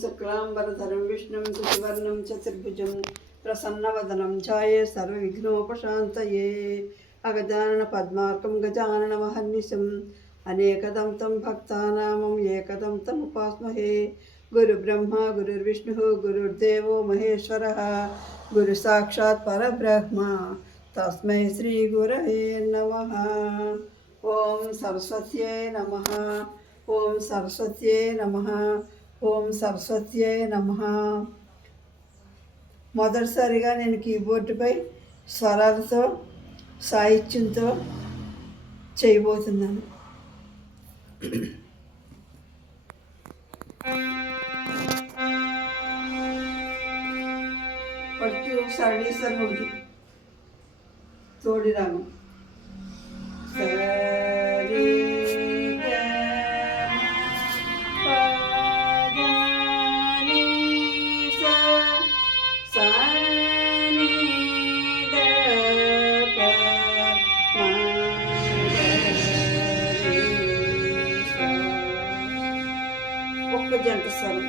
शुक्लाम्बरधरं विष्णुं शशिवर्णं चतुर्भुजं प्रसन्नवदनं ध्याये सर्वविघ्नोपशान्तये अगजाननपद्मार्कं गजाननमहर्निशम् अनेकदं तं भक्तानामम् एकदं तमुपास्महे गुरुब्रह्मा गुरुर्विष्णुः गुरुर्देवो महेश्वरः गुरुसाक्षात् परब्रह्म तस्मै श्रीगुरवे नमः। ओम सरस्वत्यै नमः। ओम सरस्वत्यै नमः। ఓం సరస్వత్యే నమః. మొదటిసారిగా నేను కీబోర్డుపై స్వరాలతో సాహిత్యంతో చేయబోతున్నాను. ఫస్ట్ సరళీశ్వరం ఒకటి తోడి రాగం సరి ఒక్క జంట స్వరం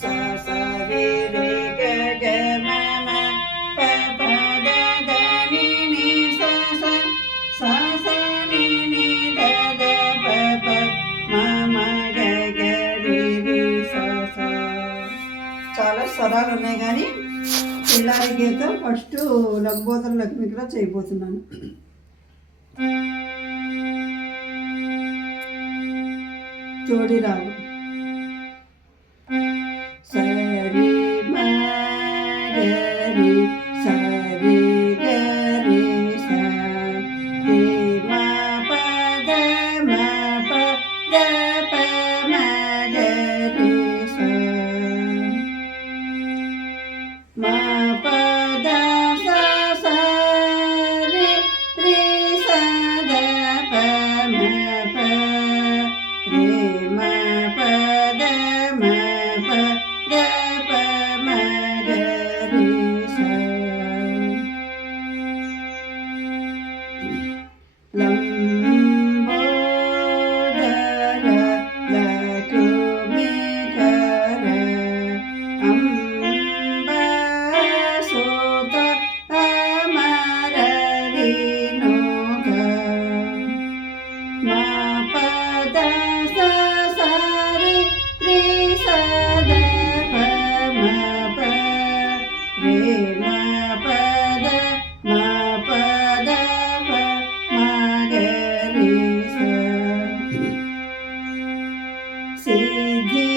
సా సా రే రే గ గ మ మ ప ప ద ద ని ని సా సా సా సా ని ని ద ద ప ప మ మ గ గ రి రి సా సా. చాలా స్వరాలు ఉన్నాయి కానీ పిల్లారి గీతం ఫస్ట్ లంబోదర లక్ష్మికలా చేయబోతున్నాను. తోడి రాగం సరి మగరి సరి గరి స రి మ పద మ పద ప మగరి స మ పద స స రి రి స ద ప మ ప రి మ పద మ ప ద ప మ గ రి స లంబోదర లకుమికర అంబసుత అమర వినోద మ పద స స రి రి స ద ప మ ప రి మ పద మ పద ప మ గ రి స సిద్ధి